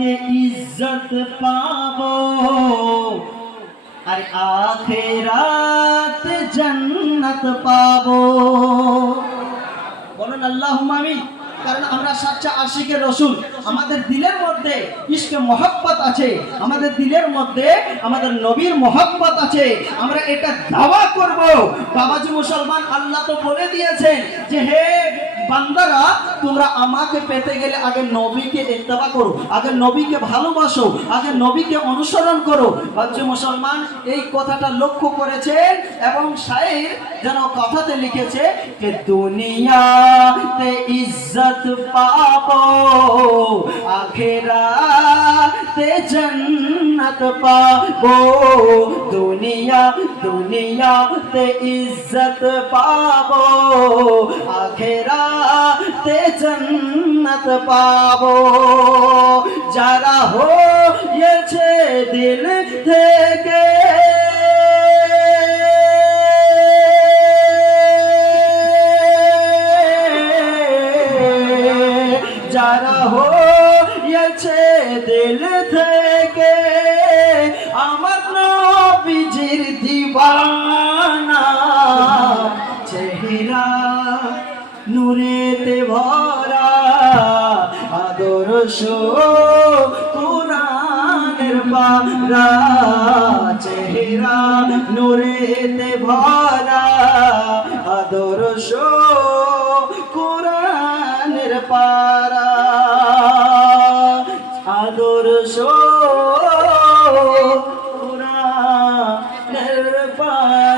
দুনিয়াতে ইজ্জত পাবো। আর আখেরাত জান্নাত পাবো। বলুন আল্লাহ আমি কারণ আমরা সাচ্চা আশিকের রসুল। আমাদের দিলের মধ্যে ইশকে মহব্বত আছে। আমাদের দিলের মধ্যে আমাদের নবীর মহব্বত আছে। আমরা এটা দাওয়া করব। বাবাজি মুসলমান আল্লাহ তো বলে দিয়েছেন যে, হে বান্দারা, তোমরা আমাকে পেতে গেলে আগে নবীকে ইত্তেবা করো, আগে নবীকে ভালোবাসো, আগে নবীকে অনুসরণ করো। বাচ্চা মুসলমান এই কথাটা লক্ষ্য করেছেন এবং শায়ের যেন কথাতে লিখেছে যে, দুনিয়াতে ইজ্জত পাবো, আখেরাতে জান্নাত পাবো। দুনিয়া, দুনিয়াতে ইজ্জত পাবো আখেরাতে জান্নাত পাবো। যারা হয়েছে দিল থেকে। যারা হয়েছে দিল থেকে। আমার নবীজির দিবানা নূরেতে ভরা আদর্শ কোরআনের পারা চেহারা নূরেতে ভরা আদর্শ কোরআনের পারা আদর্শ কোরআনের পারা।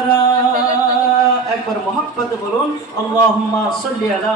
একবার মোহাম্মদ বলুন আল্লাহ সাল্লি আলা